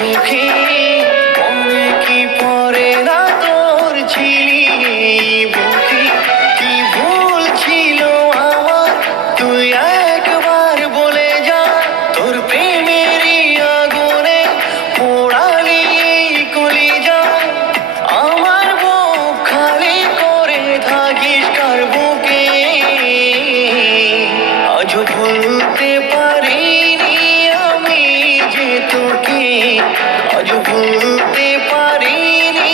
সুখে মনে কি পড়ে না তোর ছিলি এই বুকে কি ভুল ছিল আমার তুই একবার বলে যা তোর প্রেমেরই আগুনে পোড়ালি এই কলিজা আমার বুক খালি করে থাকিস কার বুকে আজও ভুলতে পারিনি আমি যে তোকে আজও ভুলতে পারিনি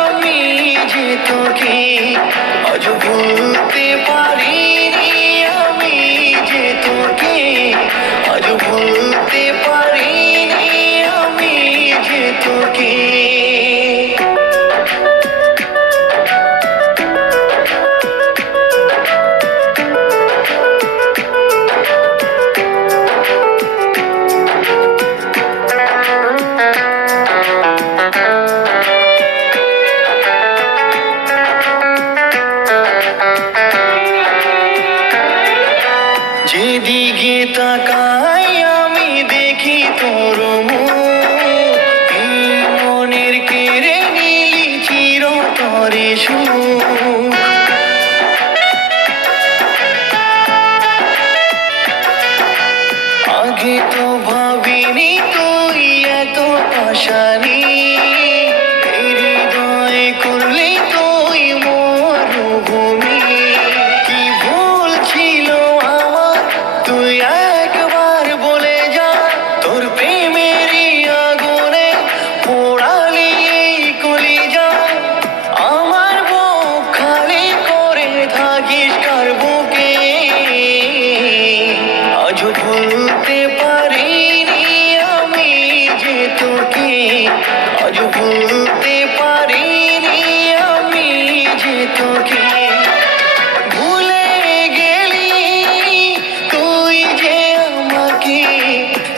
আমি যে তোকে আজও ভুলতে পারিনি আমি যে তোকে আজও ভুলতে পারিনি আমি যে তোকে যেদিকে তাকাই আমি দেখি তোর মুখ এই মনের কেড়ে নিলি চিরতরে সুখ আগে তো ভাবিনি তুই এত পাশানি এই হৃদয়ে করলি তুই মরুভূমি কি ভুল ছিল আমার তুই একবার বলে যা তোর প্রেমেরই আগুনে পোড়ালি এই কলিজা আমার বুক খালি করে থাকিস কার বুকে আজও ভুলতে পারিনি আমি যে তোকে আজও ভুলতে পারিনি আমি যে তোকে ভুলে গেলি তুই যে আমাকে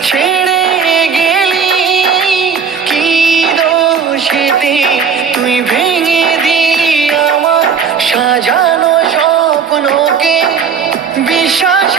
ছেড়ে গেলি কি দোষেতে তুই ভেঙে দিলি আমার সাজানো স্বপ্নকে বিশ্বাস